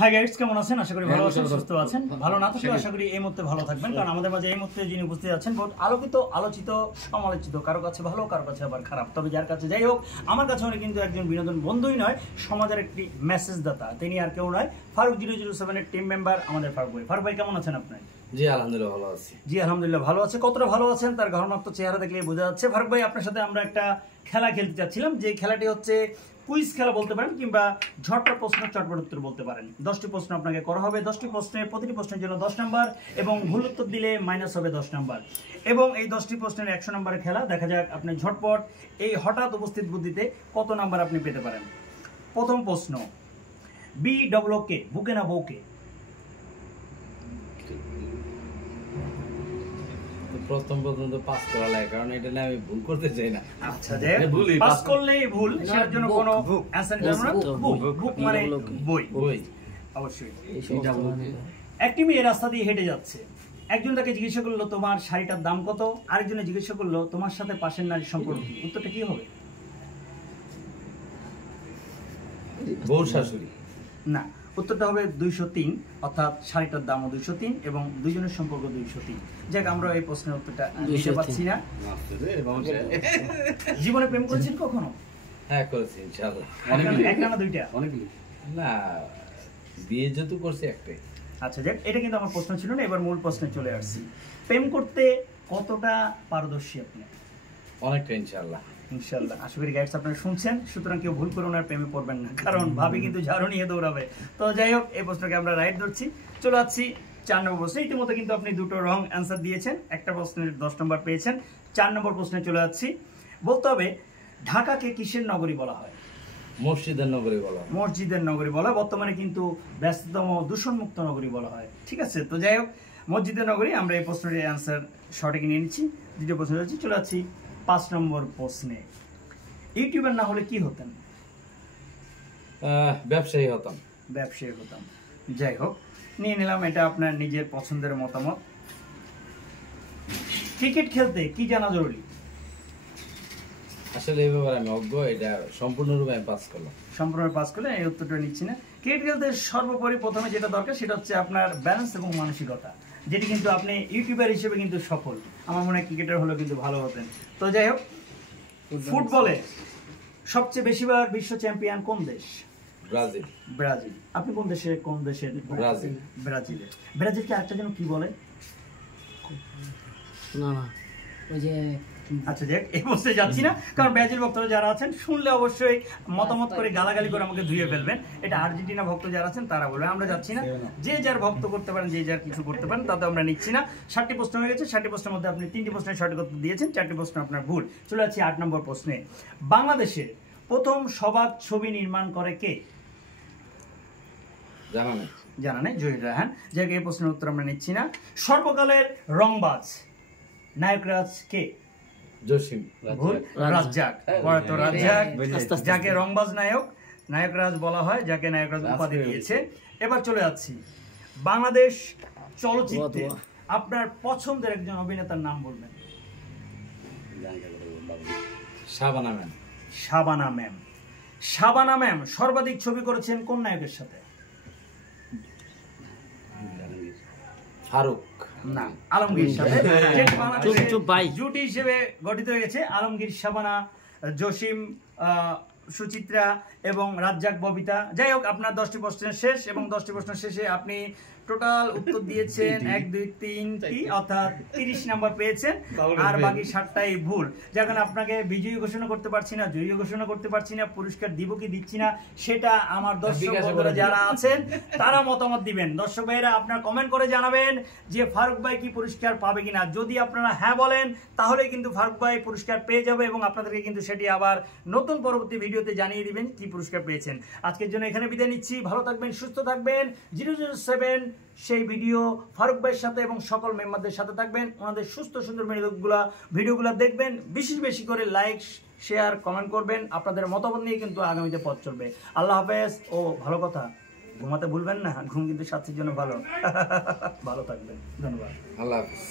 Hi guys, কেমন আছেন? আশা করি ভালো আছেন, সুস্থ আছেন। ভালো না থাকলে আশা করি এই মুহূর্তে ভালো থাকবেন, কারণ আমাদের মাঝে এই মুহূর্তে যিনি উপস্থিত আছেন বহুত আলোকিত, আলোচিত, সমালোচিত, কারো কাছে ভালো, কারো কাছে আবার খারাপ। তবে যার কাছে যাই হোক, আমার কাছে উনি কিন্তু একজন বিনোদন বন্ধুই নয়, সমাজের একটি মেসেজ দাতা। তিনি আর কেউ নয়, ফারুক 007 এর টিম মেম্বার আমাদের ফারুক ভাই। ফারুক ভাই, কেমন আছেন আপনি? জি আলহামদুলিল্লাহ ভালো আছি। জি আলহামদুলিল্লাহ ভালো আছে। কতটা ভালো আছেন তার ঘরমাক্ত চেহারা দেখলেই বোঝা যাচ্ছে। ফারুক ভাই, আপনার সাথে আমরা একটা খেলা খেলতে চাচ্ছিলাম, যে খেলাটি হচ্ছে কুইজ খেলা বলতে পারেন, কিংবা ঝটপট প্রশ্ন চটপট উত্তর বলতে পারেন। 10টি প্রশ্ন আপনাকে করা হবে। 10টি প্রশ্নের প্রতিটি প্রশ্নের জন্য 10 নাম্বার, এবং ভুল উত্তর দিলে মাইনাস হবে 10 নাম্বার। এবং এই 10টি প্রশ্নের 100 নাম্বারের খেলা। দেখা যাক আপনি ঝটপট এই হঠাৎ উপস্থিত বুদ্ধিতে কত নাম্বার আপনি পেতে পারেন। প্রথম প্রশ্ন, BWK, বুকে না বউকে? প্রথম পর্যন্ত পাস করা লাগে, কারণ এটা না আমি ভুল করতে চাই না। আচ্ছা, যে পাস করলেই ভুল, সেটার জন্য কোনো অ্যানসার দেব না। বুক মানে বই, বই অবশ্যই। একটি মেয়ে রাস্তা দিয়ে হেঁটে যাচ্ছে, একজন তাকে জিজ্ঞাসা করলো তোমার শাড়িটার দাম কত, আরেকজনে জিজ্ঞাসা করলো তোমার সাথে পাশের নারীর সম্পর্ক কি? উত্তরটা কি হবে? বউ শাশুড়ি না, উত্তরটা হবে 203, অর্থাৎ শাড়িটার দামও 203 এবং দুইজনের সম্পর্ক 203। যাক, আমরা এই প্রশ্নের উত্তরটা দিতে পারছি না। জীবনে প্রেম করেছেন কখনো? হ্যাঁ করেছি ইনশাআল্লাহ। একটা না দুইটা? অনেকগুলো না, বিয়ে যেহেতু করছি একটাই। আচ্ছা, যাক, এটা কিন্তু আমার প্রশ্ন ছিল না। এবার মূল প্রশ্নে চলে আসছি। প্রেম করতে কতটা পারদর্শী আপনি? অনেকটা ইনশাআল্লাহ। ইনশাআল্লাহ। আশা করি গাইডস আপনারা শুনছেন, সুতরাং কেউ ভুল করুন আর প্রেমে পড়বেন না, কারণ ভাবি কিন্তু ঝাড়ু নিয়ে দৌড়াবে। তো যাই হোক, এই প্রশ্নকে আমরা রাইট ধরছি। চলে আসছি 4 নম্বর প্রশ্নে। ইতিমধ্যে কিন্তু আপনি দুটো রং অ্যান্সার দিয়েছেন, একটা প্রশ্নের 10 নম্বর পেয়েছেন। 4 নম্বর প্রশ্নে চলে যাচ্ছি। বলতে হবে, ঢাকাকে কিসের নগরী বলা হয়? মসজিদের নগরী বলা হয়। মসজিদের নগরী বলা হয়। বর্তমানে কিন্তু ব্যস্ততম দূষণমুক্ত নগরী বলা হয়। ঠিক আছে, তো যাই হোক, মসজিদের নগরী। আমরা এই প্রশ্নের অ্যান্সার সঠিক নিয়ে নিচ্ছি। দ্বিতীয় প্রশ্ন যাচ্ছি। চলে যাচ্ছি 5 নম্বর প্রশ্নে। ইউটিউবার না হলে কি হতেন? ব্যবসায়ী হতাম। ব্যবসায়ী হতাম। যাই হোক, নিয়ে নিলাম, এটা আপনার নিজের পছন্দের মতামত। ক্রিকেট খেলতে কি জানা জরুরি? আসলে এই ব্যাপারে আমি অজ্ঞ, এটা সম্পূর্ণরূপে আমি পাস করলাম। সম্পূর্ণ পাস করলে এই উত্তরটা নিচ্ছি না। ক্রিকেট খেলতে সর্বোপরি প্রথমে যেটা দরকার সেটা হচ্ছে আপনার ব্যালেন্স এবং মানসিকতা, যেটি কিন্তু আপনি ইউটিউবার হিসেবে কিন্তু সফল। আমার মনে হয় ক্রিকেটার হলেও কিন্তু ভালো হতেন। তো যাই হোক, ফুটবলে সবচেয়ে বেশিবার বিশ্ব চ্যাম্পিয়ন কোন দেশ? ব্রাজিল। ব্রাজিল। আপনি কোন দেশের? ব্রাজিল। ব্রাজিলের। ব্রাজিলকে আরেকটা যেন কি বলে? না ওই যে, আচ্ছা, দেখ, এই বসতে যাচ্ছি না, কারণ ব্রাজিল ভক্তরা যারা আছেন শুনলে অবশ্যই মতামত করে গালাগালি করে আমাকে ধুয়ে ফেলবেন। এটা আর্জেন্টিনা ভক্ত যারা আছেন তারা বলবে। আমরা যাচ্ছি না, যে যার ভক্ত করতে পারেন, যে যার কিছু করতে পারেন, তাতে আমরা নিচ্ছি না। 7টি প্রশ্ন হয়ে গেছে। 7টি প্রশ্নের মধ্যে আপনি 3টি প্রশ্নের সঠিক উত্তর দিয়েছেন, 4টি প্রশ্ন আপনার ভুল। চলে যাচ্ছি 8 নম্বর প্রশ্নে। বাংলাদেশের প্রথম সবাক ছবি নির্মাণ করে কে? জানা নেই, জহির রায়হান। যাকে এই প্রশ্নের উত্তর আমরা নিচ্ছি না। সর্বকালের রংবাজ নায়করাজ কে? জসিম। ভুল, রাজ্জাক। তো রাজ্জাক, যাকে রংবাজ নায়করাজ বলা হয়, যাকে নায়করাজ উপাধি দিয়েছে। এবার চলে যাচ্ছি, বাংলাদেশ চলচ্চিত্রে আপনার পছন্দের একজন অভিনেতার নাম বলবেন। Shabana ma'am. Shabana ma'am. Shabana ma'am সর্বাধিক ছবি করেছেন কোন নায়কের সাথে? ফারুক না, আলমগীর সাথে। জুটি হিসেবে গঠিত হয়ে গেছে আলমগীর, শাবানা, জসিম, সুচিত্রা এবং রাজ্জাক, ববিতা। যাই হোক, আপনার 10টি প্রশ্নের শেষ, এবং 10টি প্রশ্ন শেষে আপনি টোটাল উত্তর দিয়েছেন 1 2 3টি, অর্থাৎ 30 নাম্বার পেয়েছেন, আর বাকি 7টাই ভুল। যখন আপনাকে বিজয়ী ঘোষণা করতে পারছি না, জয়ী ঘোষণা করতে পারছি না, পুরস্কার দিব কি দিচ্ছি না, সেটা আমার দর্শক বন্ধুরা যারা আছেন তারা মতামত দিবেন। দর্শক ভাইরা আপনারা কমেন্ট করে জানাবেন যে ফারুক ভাই কি পুরস্কার পাবে কিনা। যদি আপনারা হ্যাঁ বলেন, তাহলে কিন্তু ফারুক ভাই পুরস্কার পেয়ে যাবে, এবং আপনাদেরকে কিন্তু সেটি আবার নতুন পরবর্তী ভিডিওতে জানিয়ে দিবেন কি পুরস্কার পেয়েছেন। আজকের জন্য এখানে বিদায় নিচ্ছি। ভালো থাকবেন, সুস্থ থাকবেন। 007 সেই ভিডিও ফারুক ভাইয়ের সাথে এবং সকল মেম্বারদের সাথে থাকবেন। ওনাদের সুস্থ সুন্দর ভিডিওগুলো দেখবেন। বেশি করে লাইক, শেয়ার, কমেন্ট করবেন। আপনাদের মতামত নিয়ে কিন্তু আগামীতে পথ চলবে। আল্লাহ হাফেজ। ও ভালো কথা, ঘুমাতে ভুলবেন না, ঘুম কিন্তু স্বাস্থ্যের জন্য ভালো। ভালো থাকবেন, ধন্যবাদ। আল্লাহ হাফেজ।